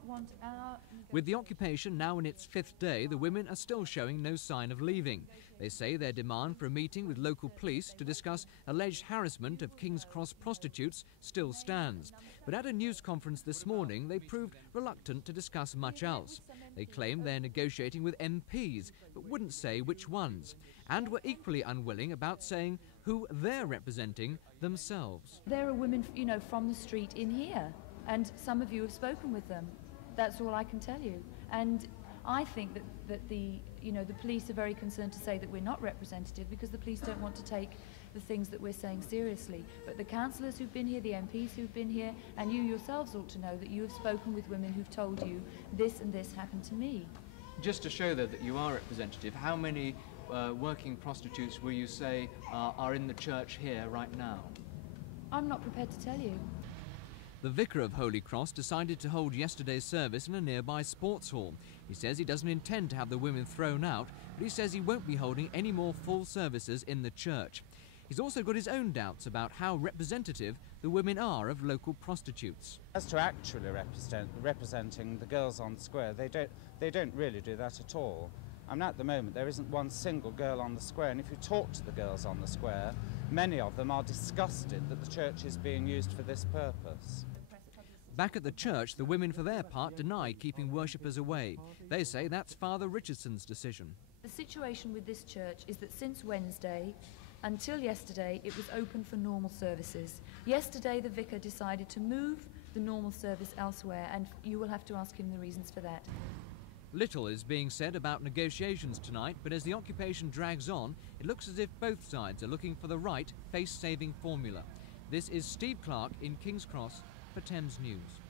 not want our... With the occupation now in its 5th day, the women are still showing no sign of leaving. They say their demand for a meeting with local police to discuss alleged harassment of King's Cross prostitutes still stands. But at a news conference this morning, they proved reluctant to discuss much else. They claim they're negotiating with MPs, but wouldn't say which ones, and were equally unwilling about saying who they're representing themselves. There are women, you know, from the street in here, and some of you have spoken with them. That's all I can tell you. And I think that the police are very concerned to say that we're not representative because the police don't want to take the things that we're saying seriously. But the councillors who've been here, the MPs who've been here, and you yourselves ought to know that you have spoken with women who've told you this and this happened to me. Just to show, though, that you are representative, how many working prostitutes will you say are in the church here right now? I'm not prepared to tell you. The vicar of Holy Cross decided to hold yesterday's service in a nearby sports hall. He says he doesn't intend to have the women thrown out, but he says he won't be holding any more full services in the church. He's also got his own doubts about how representative the women are of local prostitutes. As to actually representing the girls on the square, they don't really do that at all. I mean, at the moment there isn't one single girl on the square, and if you talk to the girls on the square, many of them are disgusted that the church is being used for this purpose. Back at the church, the women for their part deny keeping worshippers away. They say that's Father Richardson's decision. The situation with this church is that since Wednesday until yesterday it was open for normal services. Yesterday the vicar decided to move the normal service elsewhere, and you will have to ask him the reasons for that. Little is being said about negotiations tonight, but as the occupation drags on, it looks as if both sides are looking for the right face-saving formula. This is Steve Clark in King's Cross for Thames News.